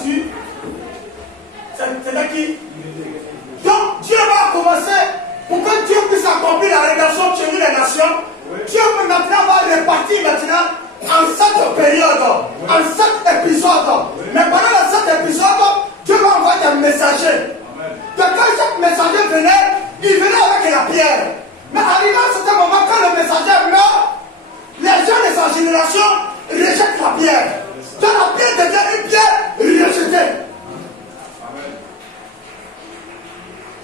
statue. C'était qui? Donc Dieu va commencer pour que Dieu puisse accomplir la rédemption chez nous les nations. Dieu maintenant va répartir maintenant en 7 périodes, en 7 épisodes. Mais pendant les 7 épisodes, Dieu va envoyer des messagers. Donc quand chaque messager venait, il venait avec la pierre. Mais arrivé à ce moment, quand le messager meurt, les gens de sa génération rejettent la pierre. Donc la pierre devient une pierre rejetée.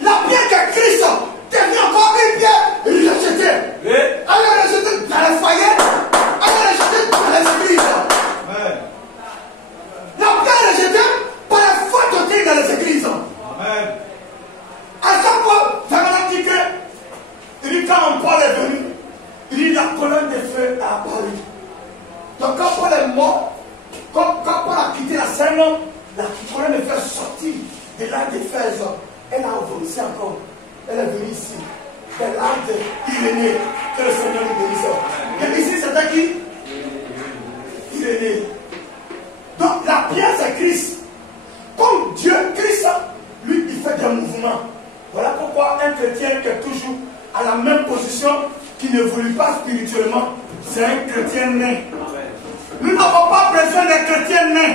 La pierre que Christ devient encore une pierre rejetée. Elle est rejetée dans les foyers, elle est rejetée dans les églises. La pierre est rejetée par les fautes doctrines dans les églises. À chaque fois, Jacques dit que quand Paul est venu, il dit la colonne de feu a apparu. Donc quand Paul est mort, quand Paul a quitté la scène, la colonne de feu est sortie de l'âge d'Éphèse. Elle a avancé encore. Elle est venue ici. De l'âge d'Irénée. Que le Seigneur nous bénisse. Et ici, c'était qui? Irénée. Donc la pierre, c'est Christ. Comme Dieu, Christ, lui, il fait des mouvements. Voilà pourquoi un chrétien qui est toujours à la même position, qui n'évolue pas spirituellement, c'est un chrétien nain. Nous n'avons pas besoin d'un chrétien nain.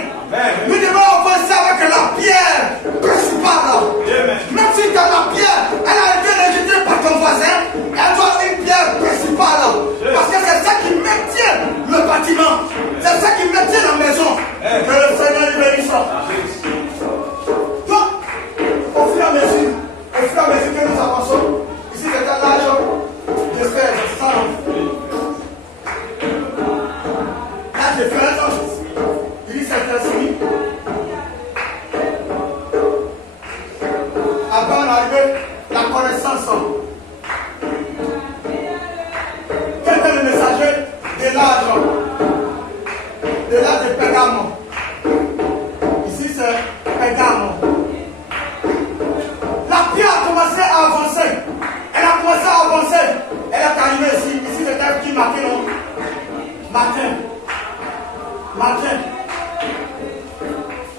Nous devons avancer avec la pierre principale. Même si dans la pierre, elle a été rejetée par ton voisin, elle doit être une pierre principale. Parce que c'est ça qui maintient le bâtiment. C'est ça qui maintient la maison. Que le Seigneur lui bénisse. Donc, au fur et à mesure que nous avançons, ici c'est un âge de fer, c'est ça. L'âge de fer, il dit c'est ainsi. Après on arrive la connaissance. Quel est le messager de l'âge de Pergamon? Ici c'est Pergamon. La pierre a commencé à avancer. Elle a commencé à avancer. Elle est arrivée ici. Ici c'était qui marquait non? Matin.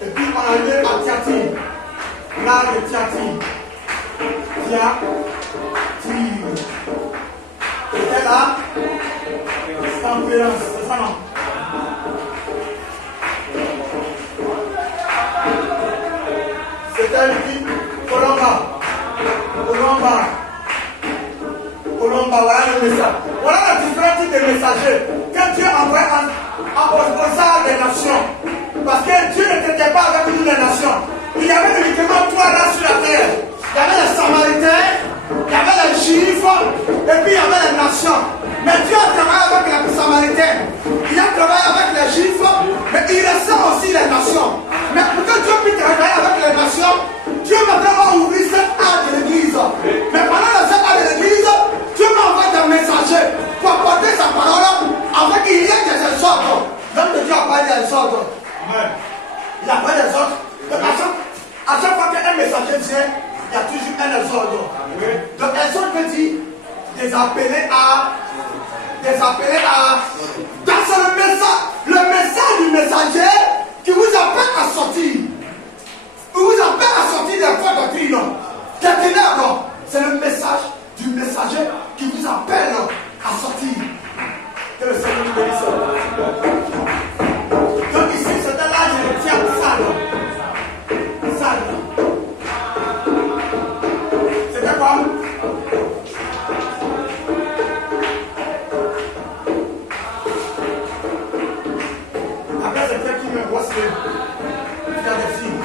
Et puis on est arrivé à Thyatire. Là de Thyatire. C'était là. Tempérance. C'est ça non? C'était qui? Colomba, voilà le message. Voilà les différents types de messagers que Dieu envoie aux arts des nations. Parce que Dieu ne traitait pas avec toutes les nations. Il y avait uniquement 3 races sur la terre. Il y avait les Samaritains, il y avait les Juifs, et puis il y avait les nations. Mais Dieu a travaillé avec les Samaritains. Il a travaillé avec les Juifs, mais il restait aussi les nations. Mais pour que Dieu puisse travailler avec les nations, Dieu maintenant va ouvrir cette art de l'église. Mais pendant cette art de l'église, Dieu m'envoie des messagers pour apporter sa parole afin qu'il y ait des exhortes. Donc Dieu a parlé des exhortes. Il a parlé des exhortes. Donc à chaque fois qu'un messager vient, il y a toujours un exhorte. Donc exhorte veut dire des appelés à. Donc c'est le message du messager qui vous appelle à sortir. Il vous appelle à sortir des fautes doctrines. C'est le message du messager qui vous appelle à sortir. Que le Seigneur nous bénisse. Donc ici, c'était l'âge de Tiens Sal. C'était quoi? Après, c'était qui me voit, il y a des filles.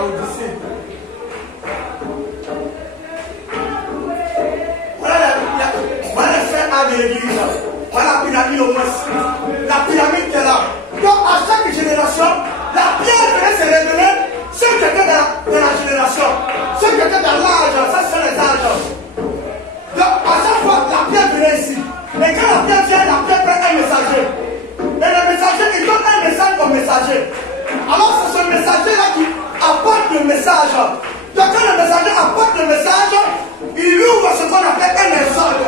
Laodicée. Voilà le fait A de l'église. Voilà la pyramide au moins. La pyramide qui est là. Donc à chaque génération, la pierre devait se révéler. Ceux qui étaient dans la génération, ceux qui étaient dans l'âge, ça c'est les âges. Donc à chaque fois, la pierre venait ici. Mais quand la pierre vient, la pierre prend un messager. Et le messager, il donne un message au messager. Alors c'est ce messager-là qui apporte le message. Donc quand le messager apporte le message, il ouvre ce qu'on appelle un exode.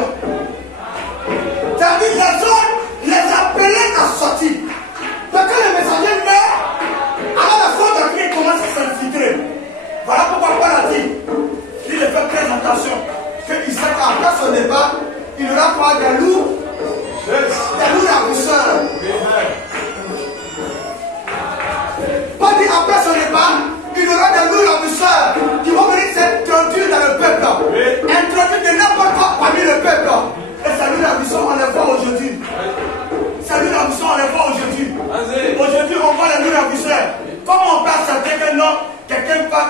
C'est-à-dire l'exode les appelait à sortir. Donc quand le messager meurt, alors la foi de Christ commence à s'infiltrer. Voilà pourquoi Paul a dit, il fait très attention, qu'il sait qu'après son départ, il aura pas des loups, la pousseur. Pas dit après son départ, il aura des loups la pousseur qui vont venir s'introduire dans le peuple. Introduire de n'importe quoi parmi le peuple. Et salut la mission, on les voit aujourd'hui. Salut la mission, on les voit aujourd'hui. Aujourd'hui, on voit les loups la pousseur. Comment on peut accepter qu'un homme, quelqu'un va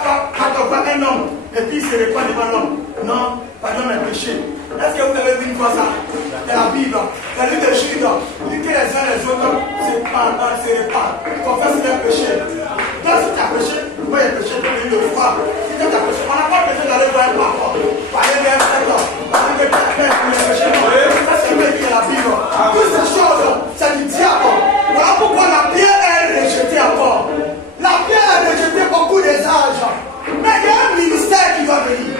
voir un homme et puis il se répand devant l'homme? Non, pardon mes péchés. Est-ce que vous avez vu une fois ça? Dans la Bible, dans le livre de Jude, il dit que les uns et les autres se répandent, confessent leurs péchés. Donc si tu as péché, moi j'ai péché pour venir le voir. Si tu as péché, on n'a pas péché d'aller voir un papa, parler d'un secteur, parler de quelqu'un pour les péchés. Ça c'est lui qui est la Bible. Toutes ces choses, c'est du diable. Voilà pourquoi la pierre est rejetée encore. La pierre est rejetée beaucoup des âges. Mais il y a un ministère qui va venir.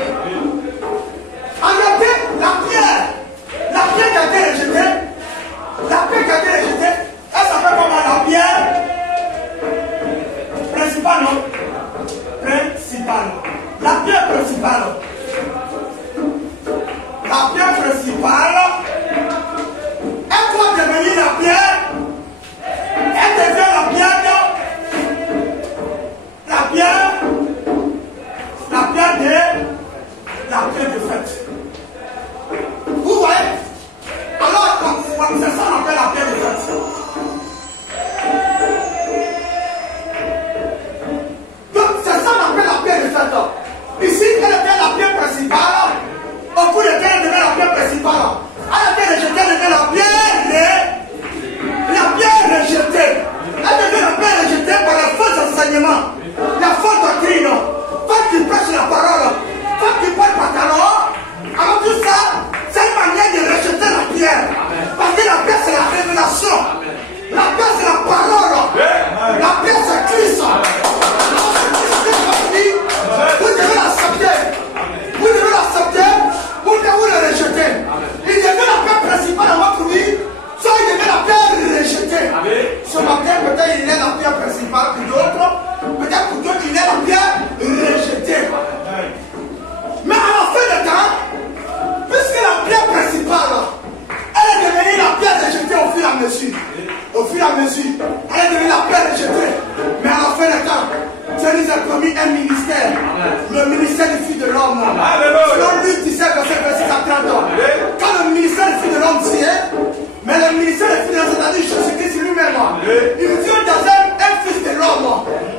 En réalité, la pierre qui a été rejetée, elle s'appelle comment? La pierre principale, non? La pierre principale. La pierre principale, elle doit devenir la pierre. Elle devient la pierre de fête. Vous voyez? Alors, c'est ça qu'on appelle la pierre de fête. Donc, c'est ça qu'on appelle la pierre de fête. Ici, elle était la pierre principale. Au bout de laquelle elle devait la pierre principale. Elle était rejetée, elle devait la pierre rejetée. Elle devait la pierre rejetée par les faux enseignements, la fausse doctrine. Quand tu prêches la parole, quand tu parles par talent, alors tout ça, c'est une manière de rejeter la pierre. Parce que la pierre, c'est la révélation. La pierre, c'est la parole. La pierre, c'est Christ. Alors, c'est Christ. Vous devez l'accepter. Vous devez l'accepter. Vous devez le rejeter. Il devait la pierre principale dans votre vie. Soit il devait la pierre rejetée. Ce matin, peut-être il est la pierre principale pour d'autres. Peut-être pour d'autres, il est la pierre rejetée. Mais à la fin du temps, puisque la pierre principale, elle est devenue la pierre rejetée au fur et à mesure. Au fur et à mesure, elle est devenue la pierre rejetée. Mais à la fin du temps, Dieu nous a promis un ministère. Le ministère du Fils de l'homme. Selon Luc 17, verset 30. Quand le ministère du Fils de l'homme tient, mais le ministère du Fils de l'homme, c'est-à-dire Jésus-Christ lui-même, il vient dans un fils de l'homme.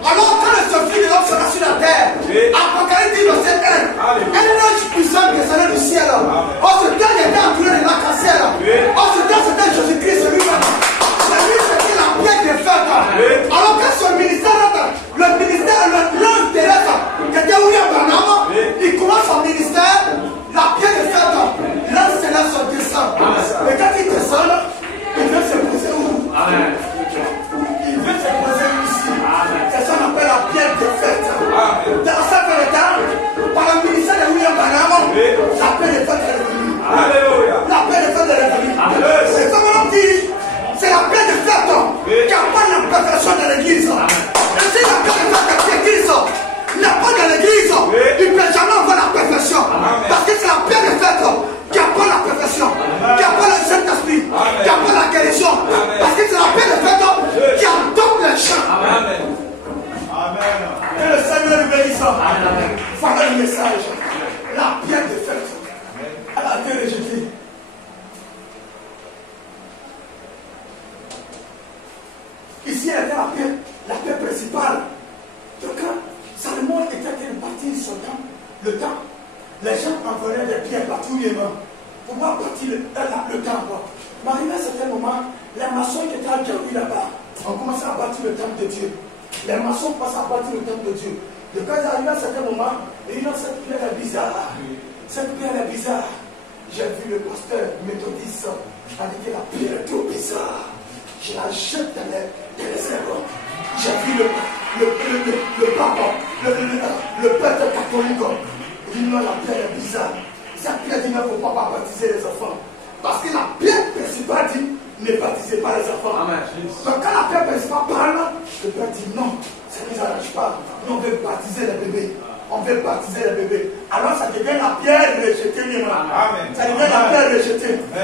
Alors quand ce fils de l'homme sera sur la terre, Apocalypse dit verset 1, un ange puissant descendait du ciel. Oh, ce temps était entouré de l'arc-en-ciel. Oh, ce temps c'était Jésus-Christ lui-même. C'est lui, c'était la pierre de fête. Alors quand son ministère, le ministère, l'ange terrestre, qui était William Branham, il commence son ministère, la pierre de fête, l'ange céleste descend. Et quand il descend, il veut se poser où? Il veut se poser ici. C'est ça qu'on appelle la pierre de fête. Dans ce temps, par le ministère de William Branham, la pierre de fête est revenue. La pierre de fête est revenue. C'est comme on dit, c'est la pierre de fête qui apporte la perfection de l'église. Et si la pierre de fête est l'église, il n'y a pas de l'église, il ne peut jamais avoir la perfection. Parce que c'est la pierre de fête qui apporte la perfection, qui apporte le Saint-Esprit, qui apporte la guérison. Parce que c'est la pierre de fête qui adopte les champs. Amen. Que le Seigneur nous bénisse. Voilà le message. La pierre de fête, elle a été rejetée. Ici, elle était la pierre principale. Donc, Salomon le temps, les gens envoyaient des pierres partout pour pouvoir bâtir le temple. Mais arrivé à un certain moment, les maçons qui étaient à Djaoui là-bas ont commencé à bâtir le temple de Dieu. Les maçons commencent à bâtir le temple de Dieu. Et quand ils arrivent à un certain moment, ils disent cette pierre est bizarre. Cette pierre est bizarre. J'ai vu le pasteur méthodiste a dit que la pierre est trop bizarre. Je la jette dans les erreurs. J'ai vu le papa, le père catholique. Il dit non, la pierre est bizarre. Cette pierre dit non, il ne faut pas baptiser les enfants. Parce que la pierre principale dit ne baptisez pas les enfants. Amen. Donc quand la pierre principale parle, le père dit non, ça ne nous arrange pas. Nous on veut baptiser les bébés. On veut baptiser les bébés. Alors ça devient la pierre rejetée. Amen. Ça devient la pierre rejetée. La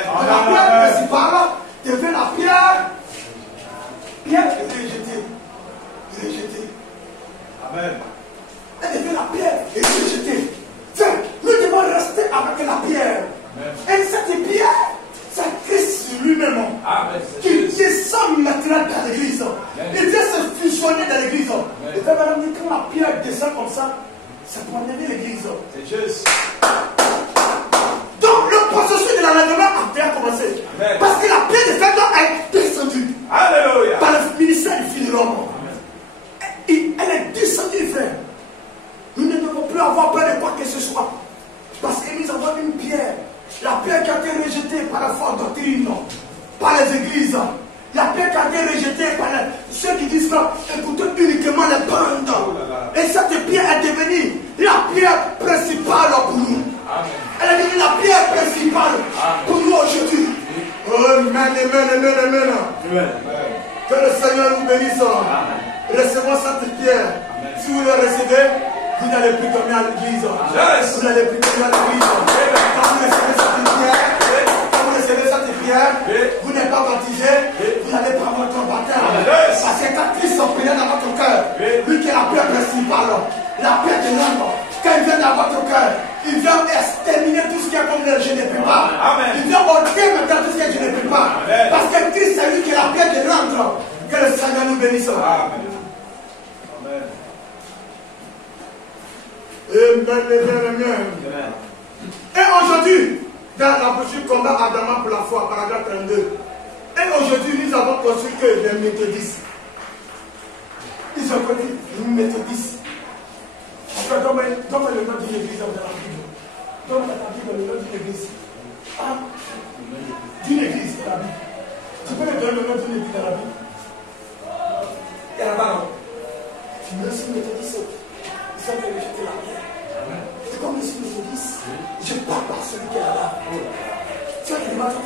pierre principale devient la pierre rejetée. Rejetée. Amen. Elle devient la pierre rejetée. Nous devons rester avec la pierre. Et cette pierre, c'est Christ lui-même qui descend maintenant dans l'église. Il vient se fusionner dans l'église. Et quand la pierre descend comme ça, c'est pour enlever l'église. C'est juste. Donc le processus de l'enlèvement a bien commencé. Parce que la pierre de Ferdinand est descendue. Alléluia. Par le ministère du Fils de l'homme. Elle est descendue, frère. Nous ne devons plus avoir peur de quoi que ce soit. Parce que nous avons une pierre. La pierre qui a été rejetée par la fausse doctrine, par les églises. La pierre qui a été rejetée par ceux qui disent écoutez uniquement les bandes. Et cette pierre est devenue la pierre principale pour nous. Amen. Elle est devenue la pierre principale pour nous aujourd'hui. Amen, amen, amen, amen. Que le Seigneur nous bénisse. Recevons cette pierre. Amen. Si vous le recevez, vous n'allez plus dormir à l'église. Vous n'allez plus dormir à l'église. Quand vous recevez cette pierre, vous n'êtes pas baptisé, vous n'allez pas avoir votre baptême. Parce que quand Christ opère dans votre cœur, lui qui est la pierre principale, la pierre de l'âme, quand il vient dans votre cœur, il vient exterminer tout ce qui est comme je ne peux pas. Il vient ôter maintenant tout ce que je ne peux pas. Parce que Christ c'est lui qui est la pierre de l'âme. Que le Seigneur nous bénisse. Amen. Amen. Et aujourd'hui, dans la brochure combat Adama pour la foi, paragraphe 32. Et aujourd'hui, nous avons consulté les méthodistes. Ils ont connu les méthodistes. Donne-moi le nom d'une église dans la Bible. Donne-moi la Bible, le nom d'une église. D'une église dans la Bible. Tu peux me donner le nom d'une église dans la Bible? Il y a là-bas, non? Tu me laisses les méthodistes. Ils sont fait rejeter la pierre. C'est comme les méthodistes. Je parle par celui qui est là-bas. Tu as des matins,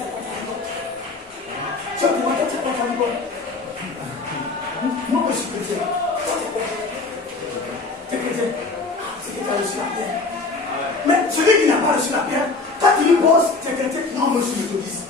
tu as des matins, tu es content du bon. Moi, je suis chrétien. Tu es chrétien. C'est que tu as reçu la pierre. Mais celui qui n'a pas reçu la pierre, quand tu lui poses, tu es chrétien. Non, moi, je suis méthodiste.